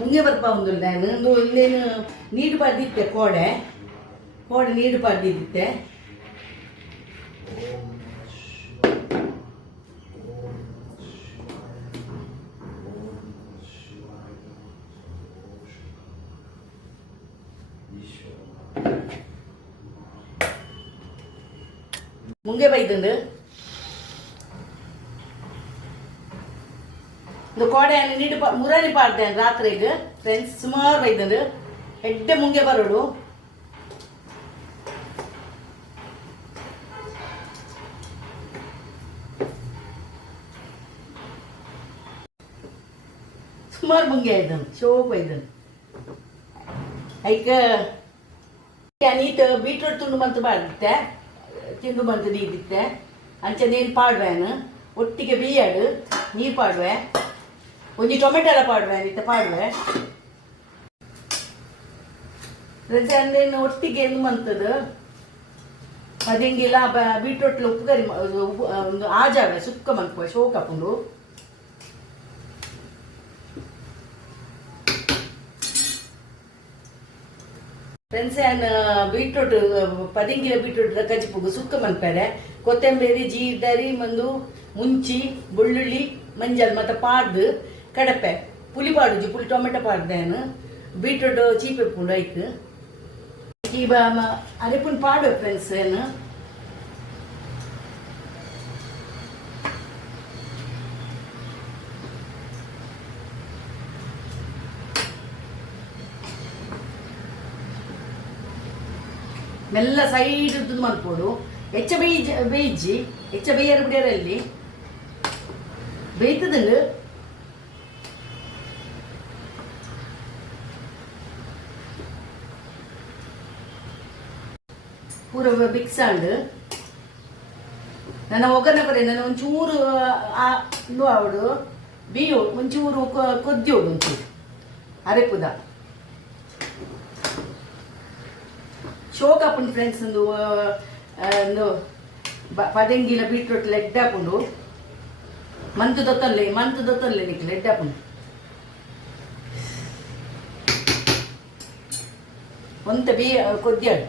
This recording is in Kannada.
ಮುಂಗೆ ಬರ್ಪ ಒಂದಿಲ್ಲ ನಾನು ಇಲ್ಲೇನು ನೀರು ಬರ್ದಿತ್ತೆ ಕೋಡೆ ನೀರು ಬರ್ದಿದ್ದಿತ್ತೆ. ಮುಂಗೆ ಬೈದಂಡು இந்த கோடைಯನ್ನು ನೀಡು ಮುರಾರಿ ಪಾಡ್ದೆ ರಾತ್ರಿಗೆ ಫ್ರೆಂಡ್ಸ್ ಸುಮಾರು ಬೈದಂಡು ಎಡ್ಡೆ ಮುಂಗೆ ಬರೋಡು. ಸುಮಾರು ಮುಂಗೆ ಆಯ್ದನು ಶೋಕ್ ಬೈದನು ಐಕ ನೀಟ್ ಬೀಟ್ರೂಟ್ ತುಂಡು ಮಂತು ಬಾಡಿತ್ತೆ ತಿಂಡು ಮಂತು ನೀಡಿತ್ತೆ ಅಂಚೆ ನೀನು ಪಾಡ್ವೇನು ಒಟ್ಟಿಗೆ ಬೇಯಾಡು ನೀರು ಪಾಡ್ವೆ ಒಂಜಿ ಟೊಮೆಟೊ ಎಲ್ಲ ಪಾಡ್ವೆ ನಿತ್ತ ಪಾಡ್ವೆ ರಜೆ ಅಂದೇನು ಒಟ್ಟಿಗೆ ಎಂದು ಮಂತದು ಅದಿಂಗಿಲ್ಲ ಬೀಟ್ರೂಟ್ಲು ಉಪ್ಪು ಕರಿ ಒಂದು ಆಜಾವೆ ಸುಕ್ಕ ಮಂತ್ಪೋ ಶೋಕ್ ಹಾಕೊಂಡು ಫ್ರೆಂಡ್ಸ್ ಬೀಟ್ರೂಟ್ 10 ಕಿಲೋ ಬೀಟ್ರೂಟ್ ಕಜಿಪುಗು ಸುಕ್ಕ ಮನ್ಪೇರೆ ಕೊತ್ತಂಬರಿ ಜೀರ್ದಾರಿ ಮಂದು ಮುಂಚಿ ಬೆಳ್ಳುಳ್ಳಿ ಮಂಜಲ್ ಮತ್ತೆ ಪಾಡ್ದು ಕಡಪೆ ಪುಲಿ ಪಾಡುಜಿ ಪುಲಿ ಟೊಮೆಟೊ ಪಾಡ್ದೇನು ಬೀಟ್ರೂಟ್ ಚೀಪೆ ಪುಂಡು ಐಕ್ ಈಗ ಅರೆಪುನ್ ಪಾಡು ಫ್ರೆಂಡ್ಸ್ ಏನು ಮೆಲ್ಲ ಸೈಡ್ ಮನ್ಪೋಡು ಹೆಚ್ಚ ಬೇಯಿಜ್ಜಿ ಹೆಚ್ಚ ಬೇಯರು ಬಿಡಿಯರಲ್ಲಿ ಬೇಯ್ತದಂಡು ಪೂರ ಬಿಕ್ಸಾಂಡು ನನ್ನ ಒಗ್ಗರಣೆ ಕೊಡೆ ನಾನು ಒಂಚೂರು ಇದು ಅವಡು ಬೇಯೋ ಒಂಚೂರು ಕೊದ್ದಿಯೋಡು ಒಂಚೂರು ಅರೆಪುದ ಶೋಕ್ ಹಾಕೊಂಡು ಫ್ರೆಂಡ್ಸ್ ಒಂದು 10 ಕಿಲೋ ಬೀಟ್ರೂಟ್ ಲೆಡ್ ಹಾಕೊಂಡು ಮಂತು ದೊತ್ತಲ್ಲೇ ನಿಕ್ಕೆ ಲೆಡ್ ಹಾಕೊಂಡು ಒಂತ ಕೊದ್ದಿಯಾಡು